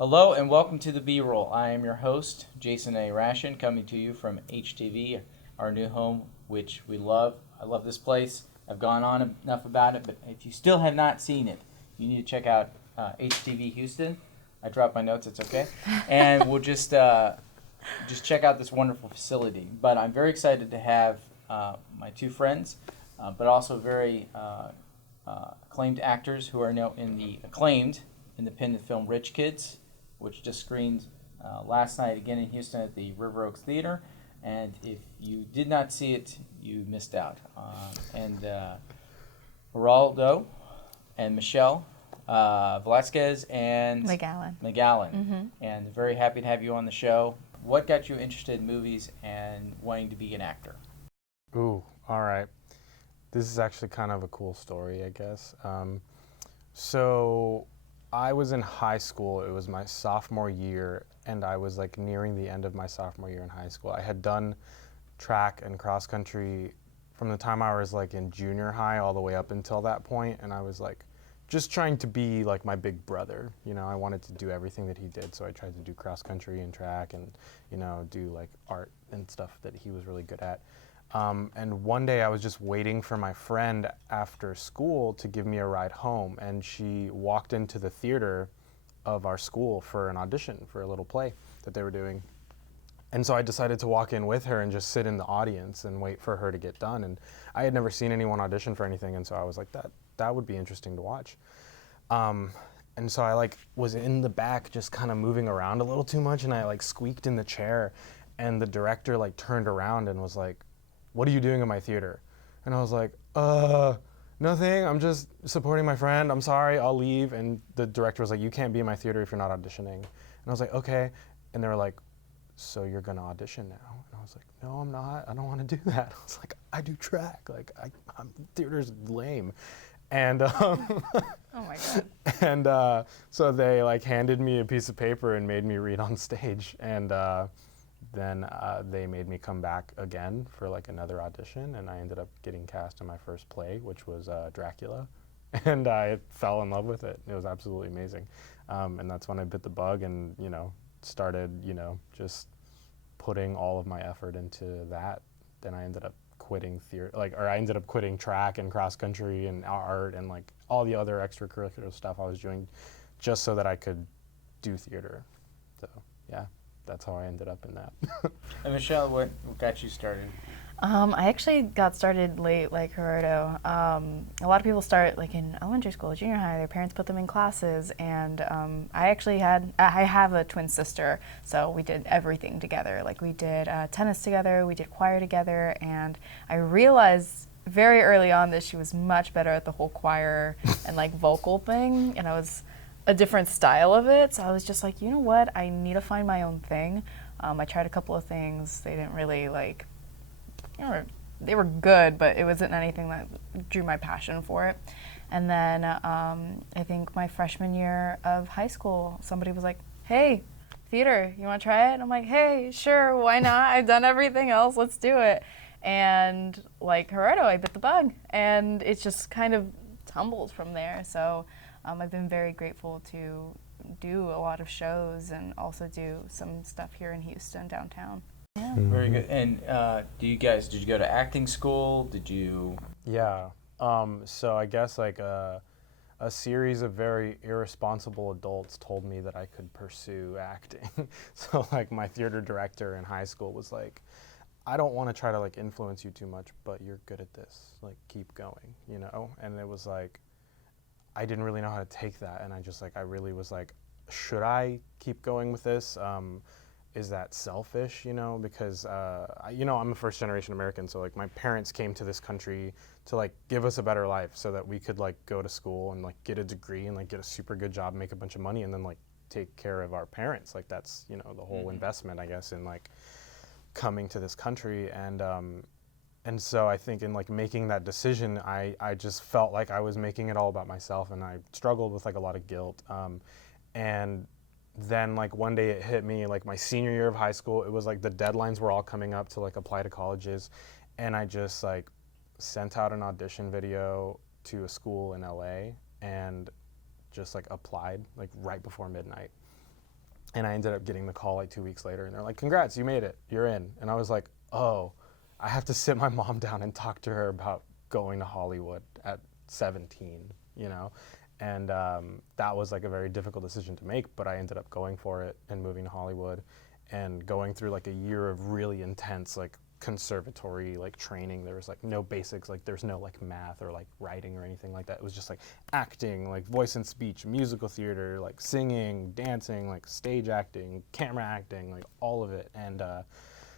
Hello and welcome to the B-Roll. I am your host, Jason A. Ration, coming to you from HTV, our new home, which we love. I love this place. I've gone on enough about it, but if you still have not seen it, you need to check out HTV Houston. I dropped my notes, it's okay. And we'll just check out this wonderful facility. But I'm very excited to have my two friends, but also very acclaimed actors who are now in the acclaimed independent film Rich Kids, which just screened last night again in Houston at the River Oaks Theater. And if you did not see it, you missed out. And Geraldo and Michelle Velasquez and McGowan. McGowan. And very happy to have you on the show. What got you interested in movies and wanting to be an actor? Ooh, all right. This is actually kind of a cool story, I guess. So I was in high school. It was my sophomore year, and I was like nearing the end of my sophomore year in high school. I had done track and cross country from the time I was like in junior high all the way up until that point, and I was like just trying to be like my big brother. You know, I wanted to do everything that he did, so I tried to do cross country and track and, you know, do like art and stuff that he was really good at. And one day I was just waiting for my friend after school to give me a ride home, and she walked into the theater of our school for an audition for a little play that they were doing. And so I decided to walk in with her and just sit in the audience and wait for her to get done. And I had never seen anyone audition for anything, and so I was like, that would be interesting to watch. And so I like was in the back just kind of moving around a little too much, and I like squeaked in the chair, and the director like turned around and was like, "What are you doing in my theater?" And I was like, nothing, I'm just supporting my friend, I'm sorry, I'll leave. And the director was like, "You can't be in my theater if you're not auditioning." And I was like, "Okay." And they were like, "So you're gonna audition now?" And I was like, "No, I'm not, I don't wanna do that." I was like, "I do track, like theater's lame." And Oh my God. and so they like handed me a piece of paper and made me read on stage. And then they made me come back again for like another audition, and I ended up getting cast in my first play, which was Dracula, and I fell in love with it. It was absolutely amazing, and that's when I bit the bug and, you know, started, you know, just putting all of my effort into that. Then I ended up quitting theater, I ended up quitting track and cross country and art and like all the other extracurricular stuff I was doing, just so that I could do theater. So yeah. That's how I ended up in that. And Michelle, what got you started? I actually got started late, like Gerardo. A lot of people start like in elementary school, junior high. Their parents put them in classes, and I have a twin sister, so we did everything together. Like we did tennis together, we did choir together, and I realized very early on that she was much better at the whole choir and like vocal thing, and I was a different style of it. So I was just like, you know what? I need to find my own thing. I tried a couple of things. They didn't really like, they were good, but it wasn't anything that drew my passion for it. And then I think my freshman year of high school, somebody was like, "Hey, theater, you want to try it?" And I'm like, "Hey, sure, why not? I've done everything else. Let's do it." And like Gerardo, I bit the bug, and it just kind of tumbled from there. So I've been very grateful to do a lot of shows and also do some stuff here in Houston downtown. Yeah. Very good. And did you go to acting school? Did you? Yeah. So I guess like a series of very irresponsible adults told me that I could pursue acting. So like my theater director in high school was like, "I don't want to try to like influence you too much, but you're good at this. Like keep going, you know?" And it was like, I didn't really know how to take that, and I really was like, should I keep going with this? Is that selfish, you know? Because, I'm a first generation American, so like my parents came to this country to like give us a better life so that we could like go to school and like get a degree and like get a super good job, make a bunch of money, and then like take care of our parents. Like that's, you know, the whole investment, I guess, in like coming to this country. And so I think in like making that decision, I just felt like I was making it all about myself, and I struggled with like a lot of guilt. And then like one day it hit me, like my senior year of high school, it was like the deadlines were all coming up to like apply to colleges, and I just like sent out an audition video to a school in LA and just like applied like right before midnight. And I ended up getting the call like 2 weeks later, and they're like, "Congrats, you made it. You're in." And I was like, "Oh, I have to sit my mom down and talk to her about going to Hollywood at 17, you know?" And that was like a very difficult decision to make, but I ended up going for it and moving to Hollywood and going through like a year of really intense like conservatory like training. There was like no basics, like there's no like math or like writing or anything like that. It was just like acting, like voice and speech, musical theater, like singing, dancing, like stage acting, camera acting, like all of it. And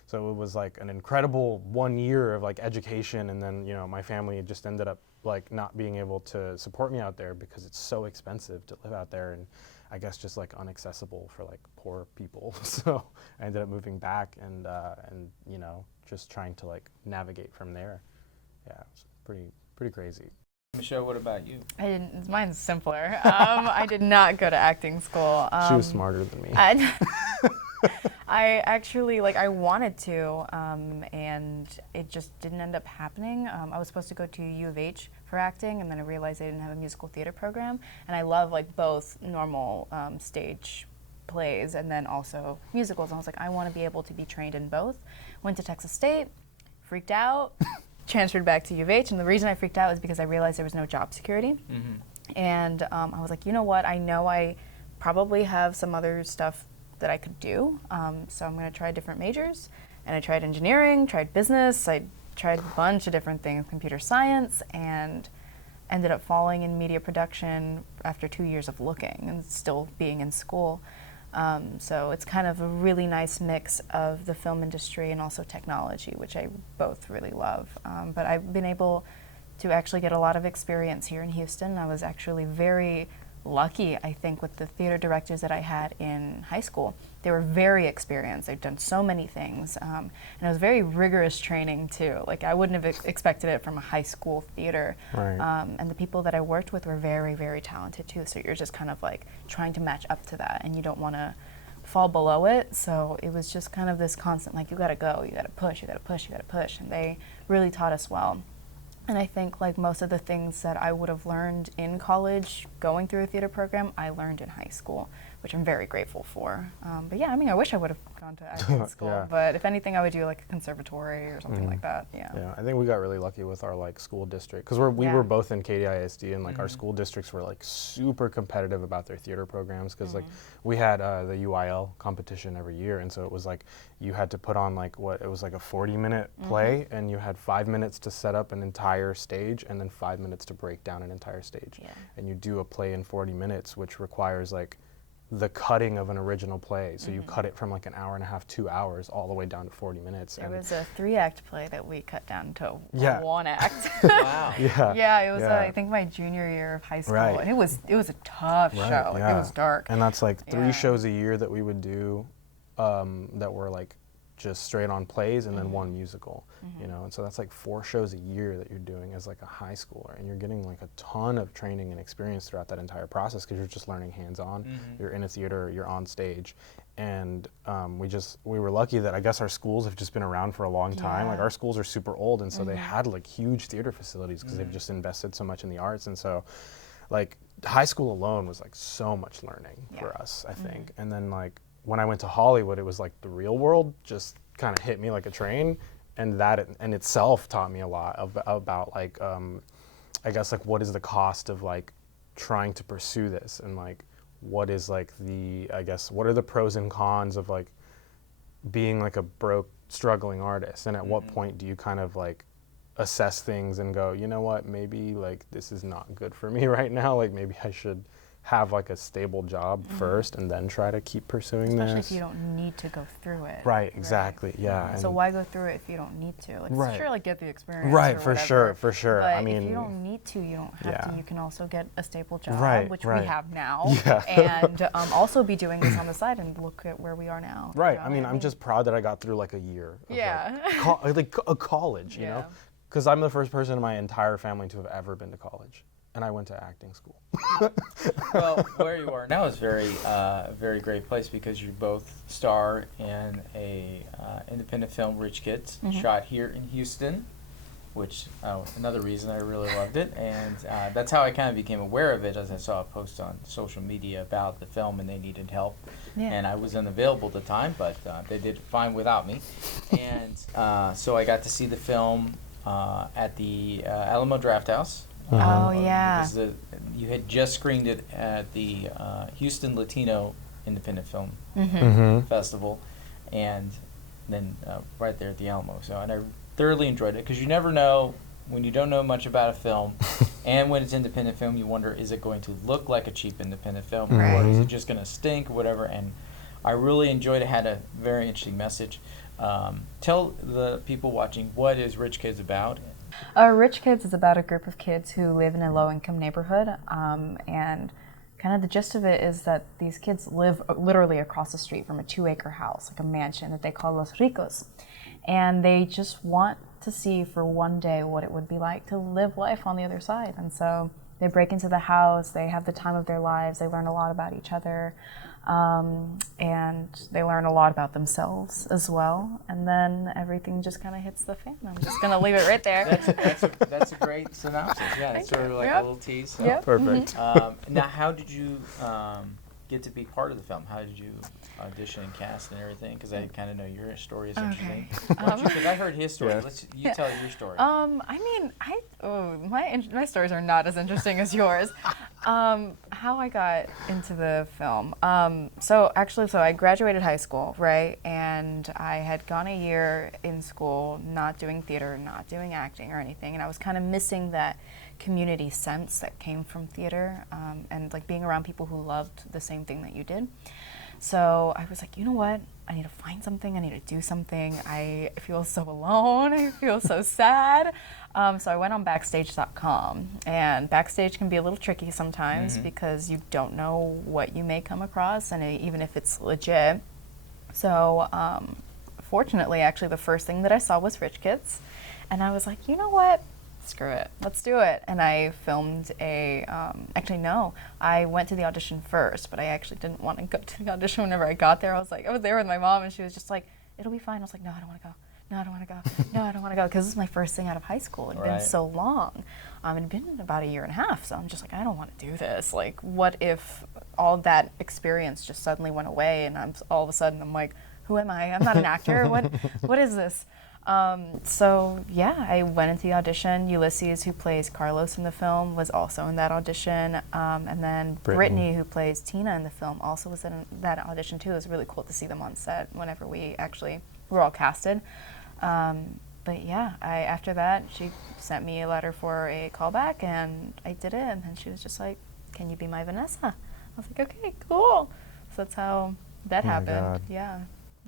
so it was like an incredible 1 year of like education. And then, you know, my family just ended up like not being able to support me out there because it's so expensive to live out there, and I guess just like inaccessible for like poor people. So I ended up moving back and you know, just trying to like navigate from there. Yeah, it's pretty crazy. Michelle, what about you? Mine's simpler. I did not go to acting school. She was smarter than me. I actually, like, I wanted to, and it just didn't end up happening. I was supposed to go to U of H for acting, and then I realized they didn't have a musical theater program. And I love, like, both normal stage plays and then also musicals. And I was like, I want to be able to be trained in both. Went to Texas State, freaked out, transferred back to U of H. And the reason I freaked out was because I realized there was no job security. Mm-hmm. And I was like, you know what? I know I probably have some other stuff that I could do. So I'm going to try different majors. And I tried engineering, tried business, I tried a bunch of different things, computer science, and ended up falling in media production after 2 years of looking and still being in school. So it's kind of a really nice mix of the film industry and also technology, which I both really love. But I've been able to actually get a lot of experience here in Houston. I was actually very lucky, I think, with the theater directors that I had in high school. They were very experienced. They'd done so many things. And it was very rigorous training, too. Like, I wouldn't have expected it from a high school theater. Right. And the people that I worked with were very, very talented, too. So you're just kind of, like, trying to match up to that, and you don't want to fall below it. So it was just kind of this constant, like, you got to go, you got to push, you got to push, you got to push. And they really taught us well. And I think, like, most of the things that I would have learned in college going through a theater program, I learned in high school, which I'm very grateful for. But yeah, I mean, I wish I would have gone to acting school. Yeah. But if anything, I would do like a conservatory or something like that. Yeah. Yeah, I think we got really lucky with our like school district because we Yeah. were both in KDISD, and like our school districts were like super competitive about their theater programs because like we had the UIL competition every year, and so it was like you had to put on like it was like a 40-minute play, and you had 5 minutes to set up an entire stage and then 5 minutes to break down an entire stage. Yeah. And you do a play in 40 minutes, which requires like the cutting of an original play. So you cut it from like an hour and a half, 2 hours, all the way down to 40 minutes. There was a 3-act play that we cut down to Yeah. 1 act. Wow. Yeah. Yeah, it was Yeah. I think my junior year of high school, Right. and it was a tough Right, show. Like, yeah. it was dark. And that's like 3 Yeah. shows a year that we would do that were like just straight on plays and then 1 musical, you know, and so that's like 4 shows a year that you're doing as like a high schooler, and you're getting like a ton of training and experience throughout that entire process because you're just learning hands-on. You're in a theater, you're on stage, and we were lucky that I guess our schools have just been around for a long time. Like Yeah. our schools are super old, and so they had like huge theater facilities because they've just invested so much in the arts, and so like high school alone was like so much learning for us, I think. And then like when I went to Hollywood, it was like the real world just kind of hit me like a train, and that in itself taught me a lot about like I guess like what is the cost of like trying to pursue this, and like what is like what are the pros and cons of like being like a broke struggling artist, and at what point do you kind of like assess things and go, you know what, maybe like this is not good for me right now, like maybe I should have like a stable job first and then try to keep pursuing Especially this. if you don't need to go through it. Right, exactly, yeah. So and why go through it if you don't need to? Like, Right. sure, like, get the experience. Right, or for whatever, sure. But I mean, if you don't need to, you don't have to. Yeah. You can also get a stable job, Right, which right. we have now, Yeah. and also be doing this on the side and look at where we are now. you right, know I what mean, I'm just proud that I got through like a year of Yeah. like a college, you know? Yeah. Because I'm the first person in my entire family to have ever been to college, and I went to acting school. Well, where you are now is very great place because you both star in a independent film, Rich Kids, shot here in Houston, which another reason I really loved it. And that's how I kind of became aware of it, as I saw a post on social media about the film and they needed help. Yeah. And I was unavailable at the time, but they did fine without me. And so I got to see the film at the Alamo Drafthouse. Oh, yeah. You had just screened it at the Houston Latino Independent Film Festival, and then right there at the Alamo. So, and I thoroughly enjoyed it, because you never know when you don't know much about a film, and when it's independent film, you wonder, is it going to look like a cheap independent film, or is it just going to stink, or whatever. And I really enjoyed it. Had a very interesting message. Tell the people watching, what is Rich Kids about? Rich Kids is about a group of kids who live in a low-income neighborhood, and kind of the gist of it is that these kids live literally across the street from a 2-acre house, like a mansion that they call Los Ricos, and they just want to see for one day what it would be like to live life on the other side. And so they break into the house, they have the time of their lives, they learn a lot about each other, and they learn a lot about themselves as well, and then everything just kind of hits the fan. I'm just going to leave it right there. That's a great synopsis. Yeah, it's sort of like a little tease. So. Yep. Perfect. Now, how did you get to be part of the film? How did you audition and cast and everything? Because I kind of know your story is interesting. Because I heard his story. You tell your story. I mean, my stories are not as interesting as yours. How I got into the film. So I graduated high school, right? And I had gone a year in school not doing theater, not doing acting or anything, and I was kind of missing that community sense that came from theater, and like being around people who loved the same thing that you did. So I was like, you know what? I need to find something. I need to do something. I feel so alone. I feel so sad. So I went on Backstage.com, and Backstage can be a little tricky sometimes because you don't know what you may come across, and even if it's legit. So fortunately, actually, the first thing that I saw was Rich Kids, and I was like, you know what? Screw it, let's do it. And I filmed I went to the audition first, but I actually didn't want to go to the audition. Whenever I got there, I was there with my mom, and she was just like, it'll be fine. I was like, no, I don't want to go. No, I don't want to go. No, I don't want to go. Because this is my first thing out of high school. It had been so long. It had been about a year and a half. So I'm just like, I don't want to do this. Like, what if all that experience just suddenly went away, and all of a sudden I'm like, who am I? I'm not an actor. What is this? So yeah, I went into the audition. Ulysses, who plays Carlos in the film, was also in that audition. And then Brittany, who plays Tina in the film, also was in that audition too. It was really cool to see them on set whenever we were all casted. But yeah, after that, she sent me a letter for a callback, and I did it. And then she was just like, can you be my Vanessa? I was like, okay, cool. So that's how that happened. God. Yeah.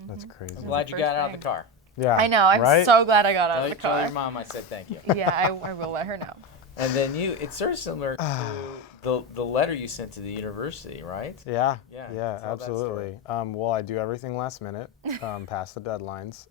That's crazy. I'm glad you got out of the car. Yeah. I know. I'm so glad I got out of the Tell car. your mom I said thank you. Yeah, I will let her know. And then it's sort of similar to the letter you sent to the university, right? Yeah, Yeah, yeah, tell that absolutely. Well, I do everything last minute, past the deadlines.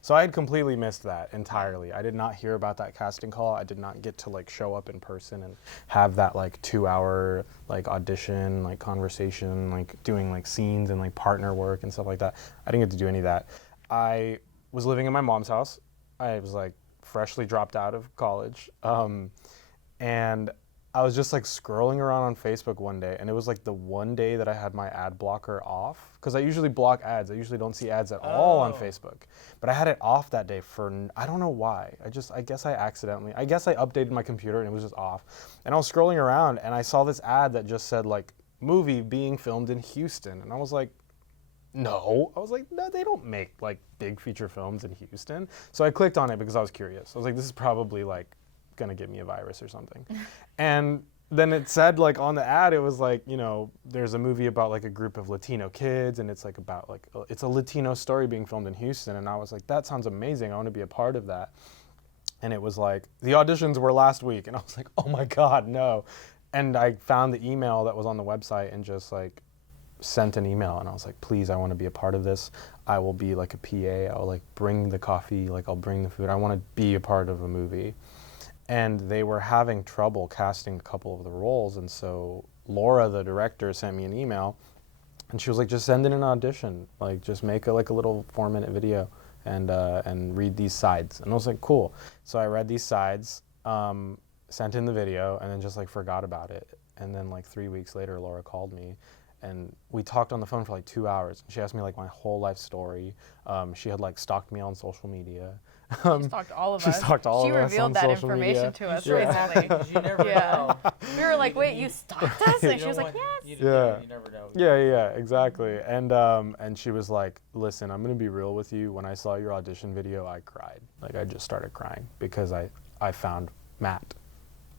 So I had completely missed that entirely. I did not hear about that casting call. I did not get to show up in person and have that 2-hour audition, conversation, doing scenes and partner work and stuff like that. I didn't get to do any of that. I was living in my mom's house. I was freshly dropped out of college, and I was just scrolling around on Facebook one day, and it was the one day that I had my ad blocker off, because I usually block ads. I usually don't see ads at all on Facebook, but I had it off that day for I don't know why. I guess I updated my computer and it was just off, and I was scrolling around and I saw this ad that just said movie being filmed in Houston, and I was like, no. I was like, no, they don't make big feature films in Houston. So I clicked on it because I was curious. I was like, this is probably gonna give me a virus or something. And then it said on the ad, it was there's a movie about a group of Latino kids, and it's about it's a Latino story being filmed in Houston. And I was like, that sounds amazing. I want to be a part of that. And it was the auditions were last week, and I was like, oh my God, no. And I found the email that was on the website and just sent an email, and I was like, please, I want to be a part of this. I will be a PA. I'll bring the coffee, I'll bring the food. I want to be a part of a movie. And they were having trouble casting a couple of the roles, and so Laura, the director, sent me an email, and she was like, just send in an audition, just make a little 4-minute video. and read these sides. And I was like, cool. So I read these sides, sent in the video, and then just like forgot about it. And then like 3 weeks later, Laura called me, and we talked on the phone for like 2 hours. She asked me like my whole life story. She had like stalked me on social media. She stalked all of us. She stalked all She of us on revealed that social information media. to us Sure. recently. Because you never know. We were like, wait, you stalked us? And she was like, yes. You never know. Yeah, exactly. And she was like, listen, I'm gonna be real with you. When I saw your audition video, I cried. Like I just started crying because I found Matt.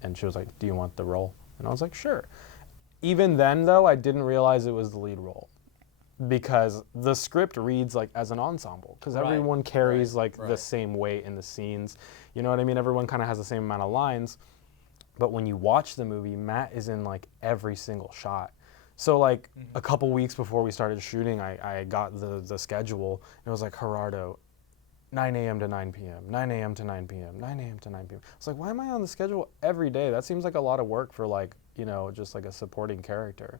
And she was like, do you want the role? And I was like, sure. Even then though, I didn't realize it was the lead role, because the script reads like as an ensemble, because Right, everyone carries right, like the same weight in the scenes. You know what I mean? Everyone kind of has the same amount of lines. But when you watch the movie, Matt is in like every single shot. So like a couple weeks before we started shooting, I got the schedule, and it was like, Gerardo, 9 a.m. to 9 p.m., 9 a.m. to 9 p.m., 9 a.m. to 9 p.m. It's like, why am I on the schedule every day? That seems like a lot of work for like, you know, just like a supporting character.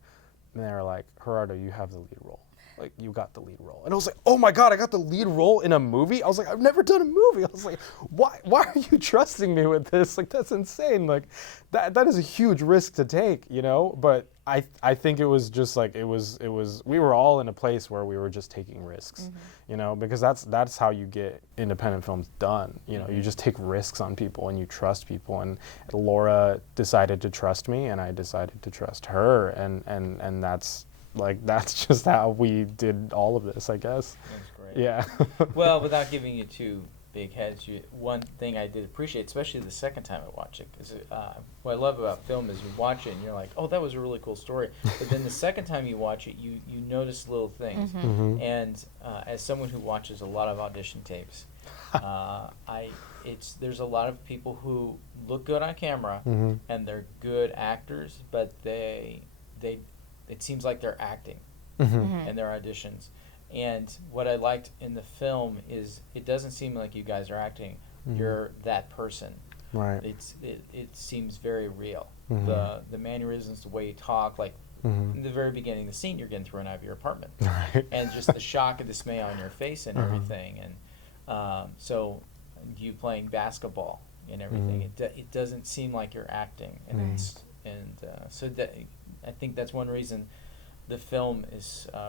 And they were like, Gerardo, you have the lead role. Like, you got the lead role. And I was like, oh my God, I got the lead role in a movie? I was like, I've never done a movie. I was like, why are you trusting me with this? Like, that's insane. Like, that is a huge risk to take, you know? But I think it was just like, we were all in a place where we were just taking risks, you know? Because that's how you get independent films done. You know, you just take risks on people and you trust people. And Laura decided to trust me, and I decided to trust her. And that's just how we did all of this, I guess. That's great. Yeah. Well, without giving you two big heads, one thing I did appreciate, especially the second time I watched it, because what I love about film is you watch it and you're like, oh, that was a really cool story. But then the second time you watch it, you notice little things. And as someone who watches a lot of audition tapes, there's a lot of people who look good on camera and they're good actors, but it seems like they're acting in their auditions. And what I liked in the film is it doesn't seem like you guys are acting. You're that person. Right. It seems very real. The mannerisms, the way you talk, like in the very beginning, the scene you're getting thrown out of your apartment. Right. And just the shock and dismay on your face and everything. And so you playing basketball and everything, it doesn't seem like you're acting. And so that, I think that's one reason the film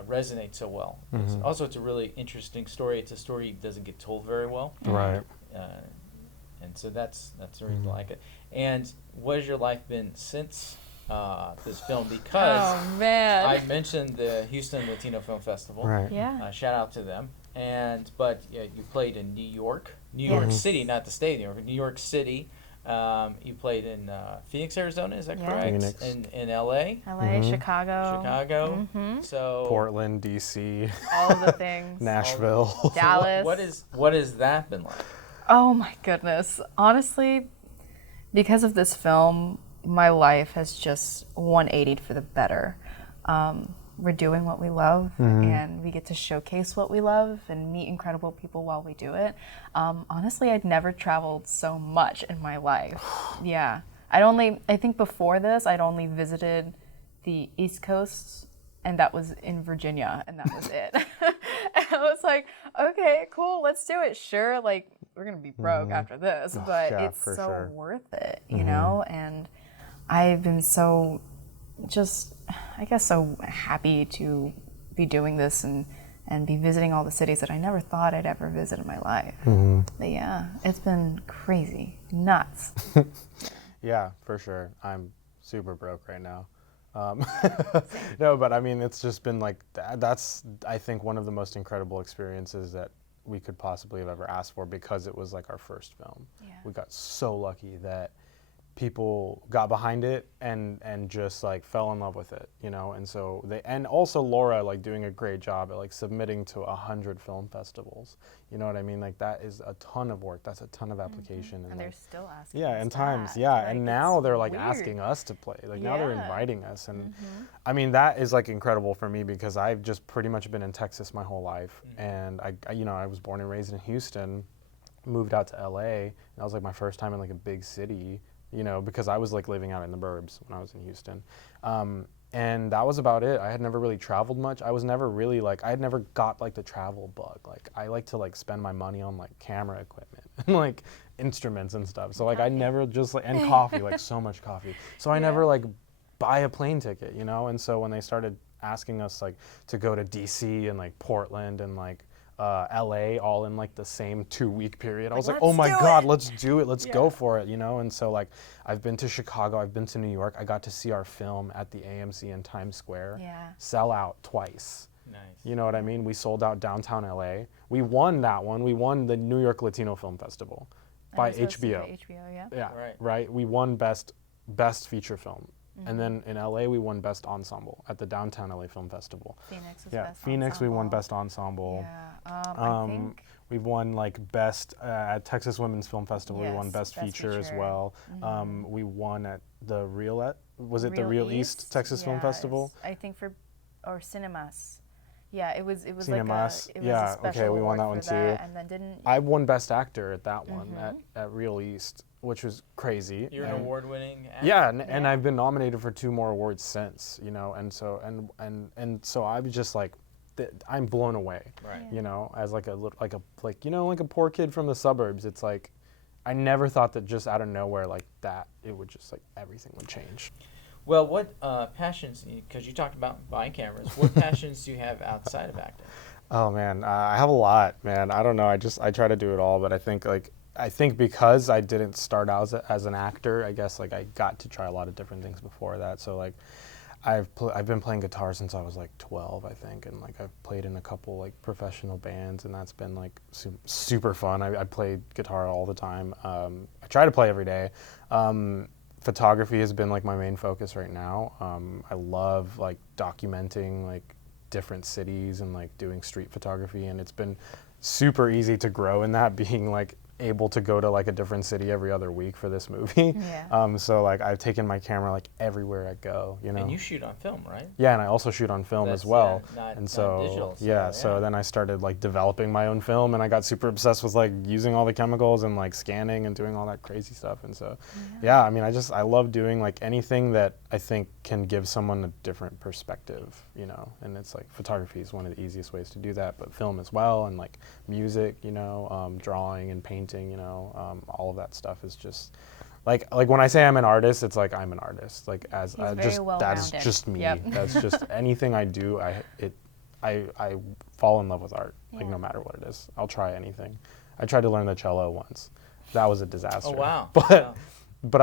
resonates so well. Also, it's a really interesting story. It's a story that doesn't get told very well. Right. And so that's the reason I like it. And what has your life been since this film? Because I mentioned the Houston Latino Film Festival. Right. Yeah. Shout out to them. But you played in New York City, not the state of New York, New York City. You played in Phoenix, Arizona, is that correct? Phoenix. In LA? LA, Chicago. So Portland, DC, All of the things. Nashville. Dallas. What has that been like? Oh my goodness. Honestly, because of this film, my life has just 180'd for the better. We're doing what we love, and we get to showcase what we love and meet incredible people while we do it. Honestly, I'd never traveled so much in my life. Yeah. I think before this, I'd only visited the East Coast, and that was in Virginia, and that was it. And I was like, okay, cool, let's do it. Sure, like, we're gonna be broke after this, but yeah, it's for so sure. worth it, you know? And I've been so happy to be doing this and be visiting all the cities that I never thought I'd ever visit in my life. But yeah, it's been crazy, nuts. Yeah, for sure. I'm super broke right now. No, but I mean, it's just been like, that's, I think, one of the most incredible experiences that we could possibly have ever asked for, because it was like our first film. Yeah. We got so lucky that people got behind it and just like fell in love with it, you know. And so and also Laura like doing a great job at like submitting to 100 film festivals, you know what I mean? Like, that is a ton of work. That's a ton of application. And like, they're still asking. yeah, us and times, that. yeah, Like, and now it's they're like weird. asking us to play. Like, now they're Yeah. inviting us, and I mean, that is like incredible for me, because I've just pretty much been in Texas my whole life, and I was born and raised in Houston, moved out to LA, and that was like my first time in like a big city, you know, because I was like living out in the burbs when I was in Houston. And that was about it. I had never really traveled much. I was never really like, I had never got like the travel bug. Like I like to like spend my money on like camera equipment and like instruments and stuff. So like I never just like, and coffee, like so much coffee. So I never like buy a plane ticket, you know? And so when they started asking us like to go to DC and like Portland and like LA all in like the same 2-week period. I was like, oh my God, let's do it. Let's go for it, you know? And so like I've been to Chicago, I've been to New York. I got to see our film at the AMC in Times Square. Sell out twice. Nice. You know what I mean? We sold out downtown LA. We won that one. We won the New York Latino Film Festival by HBO. Yeah, right. We won best feature film. And then in LA, we won Best Ensemble at the Downtown LA Film Festival. Phoenix was Best Phoenix, Ensemble. we won Best Ensemble. Yeah, I think We've won like Best at Texas Women's Film Festival. We won Best Feature as well. We won at the Real the Real East Texas Film Festival? I think or Cinemas. Yeah, it was Cinemas. like a special okay, we won that one too. And then I won Best Actor at that one at Real East, which was crazy. You're an award-winning actor. Yeah, and I've been nominated for 2 more awards since, you know, and so I was just like, I'm blown away, you know, as like a poor kid from the suburbs. It's like, I never thought that just out of nowhere like that, it would just like everything would change. Well, what passions, because you talked about buying cameras, what passions do you have outside of acting? Oh man, I have a lot, man. I don't know, I try to do it all, but I think because I didn't start out as an actor, I guess like I got to try a lot of different things before that. So like I've been playing guitar since I was like 12, I think, and like I've played in a couple like professional bands, and that's been like super fun. I played guitar all the time. I try to play every day. Photography has been like my main focus right now. I love like documenting like different cities and like doing street photography, and it's been super easy to grow in that, being like able to go to like a different city every other week for this movie. So like I've taken my camera like everywhere I go, you know. And you shoot on film, right? Yeah, and I also shoot on film as well. Not so digital, so then I started like developing my own film, and I got super obsessed with like using all the chemicals and like scanning and doing all that crazy stuff. And so I mean, I love doing like anything that I think can give someone a different perspective, you know. And it's like photography is one of the easiest ways to do that, but film as well, and like music, you know, drawing and painting, you know, all of that stuff is just like when I say I'm an artist, it's like I'm an artist. Like that's just me. That's just anything I do. I fall in love with art. Like no matter what it is, I'll try anything. I tried to learn the cello once. That was a disaster. Oh wow! But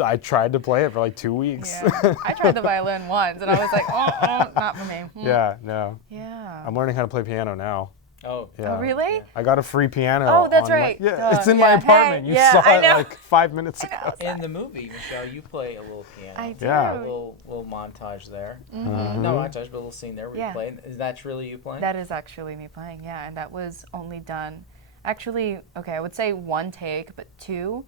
I tried to play it for like 2 weeks. Yeah. I tried the violin once, and I was like, oh, not for me. Yeah, no. Yeah. I'm learning how to play piano now. Oh. Yeah. Oh, really? Yeah. I got a free piano. Oh, that's right. It's in my apartment. Hey, you saw it like 5 minutes ago. In the movie, Michelle, you play a little piano. I do. Yeah. A little montage there. Not montage, but a little scene there where you play. Is that really you playing? That is actually me playing, yeah. And that was only done, actually, okay, I would say 1 take, but 2.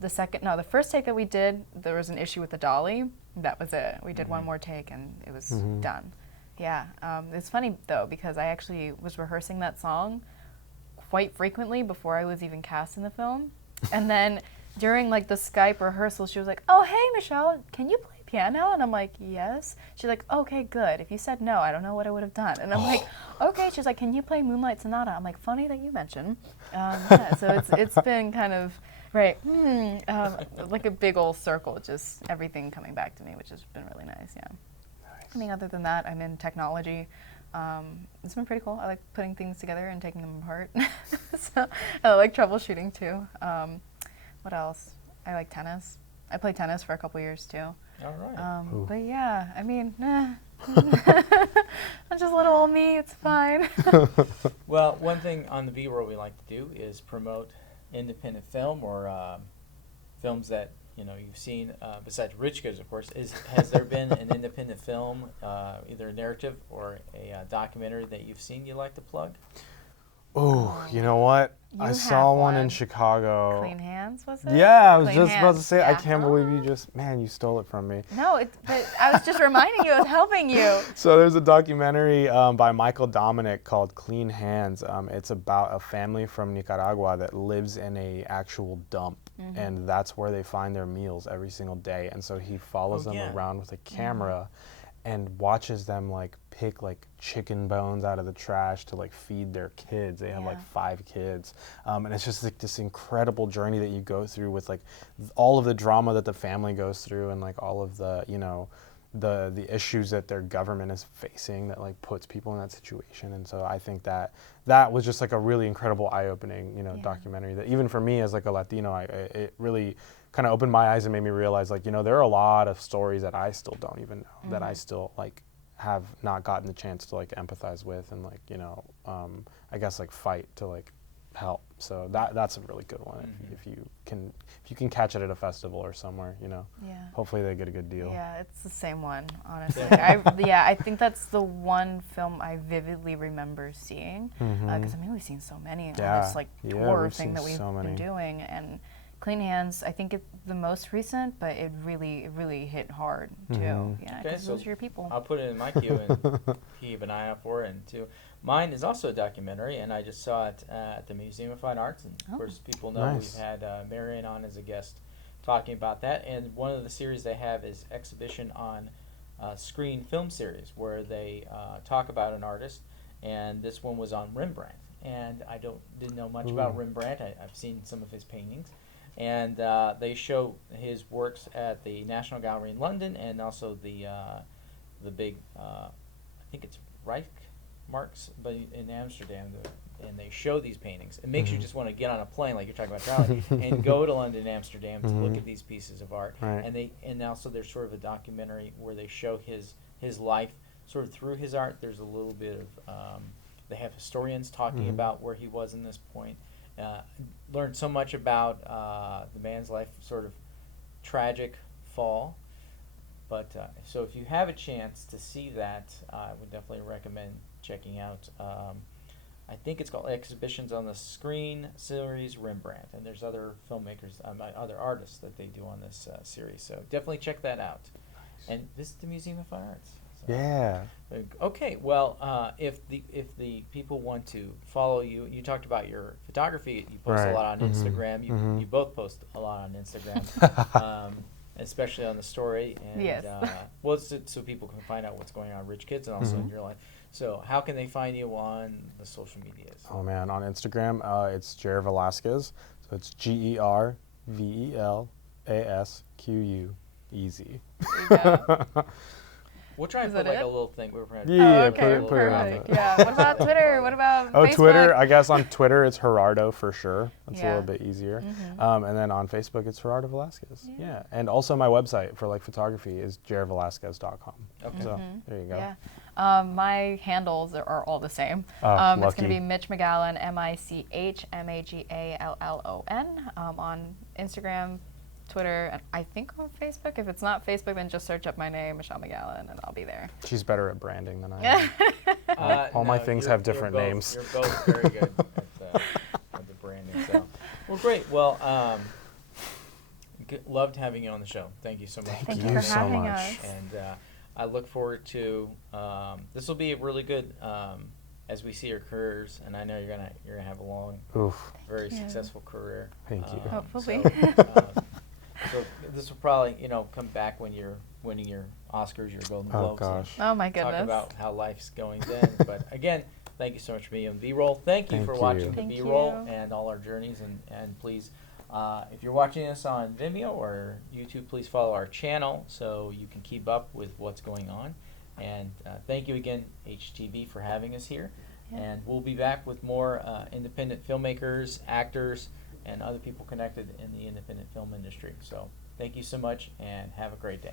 The first take that we did, there was an issue with the dolly. That was it. We did 1 more take, and it was done. Yeah, it's funny though, because I actually was rehearsing that song quite frequently before I was even cast in the film. And then during like the Skype rehearsal, she was like, oh, hey, Michelle, can you play piano? And I'm like, yes. She's like, okay, good. If you said no, I don't know what I would have done. And I'm like, okay. She's like, can you play Moonlight Sonata? I'm like, funny that you mention. So it's been kind of, like a big old circle, just everything coming back to me, which has been really nice, yeah. I mean, other than that, I'm in technology. It's been pretty cool. I like putting things together and taking them apart. So I like troubleshooting too. What else? I like tennis. I played tennis for a couple years too. All right. But yeah, I mean, I'm just little old me. It's fine. Well, one thing on the B-roll we like to do is promote independent film or films that you've seen, besides Rich Goods, of course. Has there been an independent film, either a narrative or a documentary that you've seen you'd like to plug? Oh, you know what? I You saw have one in one. Chicago. Clean Hands, was it? Yeah, I was Clean just about to Hands, say, I yeah. can't believe you just, man, you stole it from me. No, but I was just reminding you, I was helping you. So there's a documentary by Michael Dominic called Clean Hands. It's about a family from Nicaragua that lives in a actual dump, and that's where they find their meals every single day. And so he follows them around with a camera and watches them like pick like chicken bones out of the trash to like feed their kids. They have like 5 kids, and it's just like this incredible journey that you go through with like all of the drama that the family goes through and like all of the the issues that their government is facing that like puts people in that situation. And so I think that that was just like a really incredible eye-opening documentary that even for me as like a Latino, it really kind of opened my eyes and made me realize like there are a lot of stories that I still don't even know that I still like have not gotten the chance to like empathize with and like I guess like fight to like help. So that's a really good one if you can catch it at a festival or somewhere, hopefully they get a good deal. Yeah, it's the same one, honestly. I think that's the one film I vividly remember seeing, because I mean we've seen so many on this like tour thing that we've been doing, and Clean Hands, I think it's the most recent, but it really hit hard too. Yeah, because those are your people. I'll put it in my queue and keep an eye out for it. And too, mine is also a documentary, and I just saw it at the Museum of Fine Arts. And of course, people know we've had Marion on as a guest talking about that. And one of the series they have is exhibition on screen film series, where they talk about an artist. And this one was on Rembrandt. And I didn't know much about Rembrandt. I've seen some of his paintings. And they show his works at the National Gallery in London and also the big, I think it's Rijksmarks, but in Amsterdam. And they show these paintings. It makes you just want to get on a plane, like you're talking about traveling, and go to London and Amsterdam to look at these pieces of art. Right. And also there's sort of a documentary where they show his life sort of through his art. There's a little bit of they have historians talking about where he was in this point. Learned so much about the man's life, sort of tragic fall. But so if you have a chance to see that, I would definitely recommend checking out. I think it's called Exhibitions on the Screen series Rembrandt, and there's other filmmakers, other artists that they do on this series. So definitely check that out, and visit the Museum of Fine Arts. So. Yeah. Okay. Well, if the people want to follow you, you talked about your photography. You post a lot on Instagram. You both post a lot on Instagram, especially on the story. And, well, so people can find out what's going on with Rich Kids and also in your life. So how can they find you on the social medias? Oh man, on Instagram, it's Jer Velasquez. So it's GerVelasquez. Easy. We'll try and put like a little thing. We're put perfect. it on Yeah. What about Twitter? What about Facebook? Twitter. I guess on Twitter it's Gerardo for sure. That's a little bit easier. And then on Facebook it's Gerardo Velasquez. Yeah. And also my website for like photography is jervelasquez.com. Okay. So there you go. Yeah. My handles are all the same. It's going to be Mitch McGallon, MICHMAGALLON, on Instagram, Twitter, and I think on Facebook. If it's not Facebook, then just search up my name, Michelle McGallon, and I'll be there. She's better at branding than I am. All my things have different names. You're both very good at the branding. So, well, great. Well, loved having you on the show. Thank you so much. Thank you for having us. And I look forward to this. Will be a really good as we see your careers, and I know you're gonna have a long, very successful career. Thank you. Hopefully. So this will probably, come back when you're winning your Oscars, your Golden Globes. Oh gosh. Oh my goodness. Talk about how life's going then. But again, thank you so much for being on B-Roll. Thank you for watching the B-Roll and all our journeys. And please, if you're watching us on Vimeo or YouTube, please follow our channel so you can keep up with what's going on. And thank you again, HTV, for having us here. Yeah. And we'll be back with more independent filmmakers, actors, and other people connected in the independent film industry. So thank you so much, and have a great day.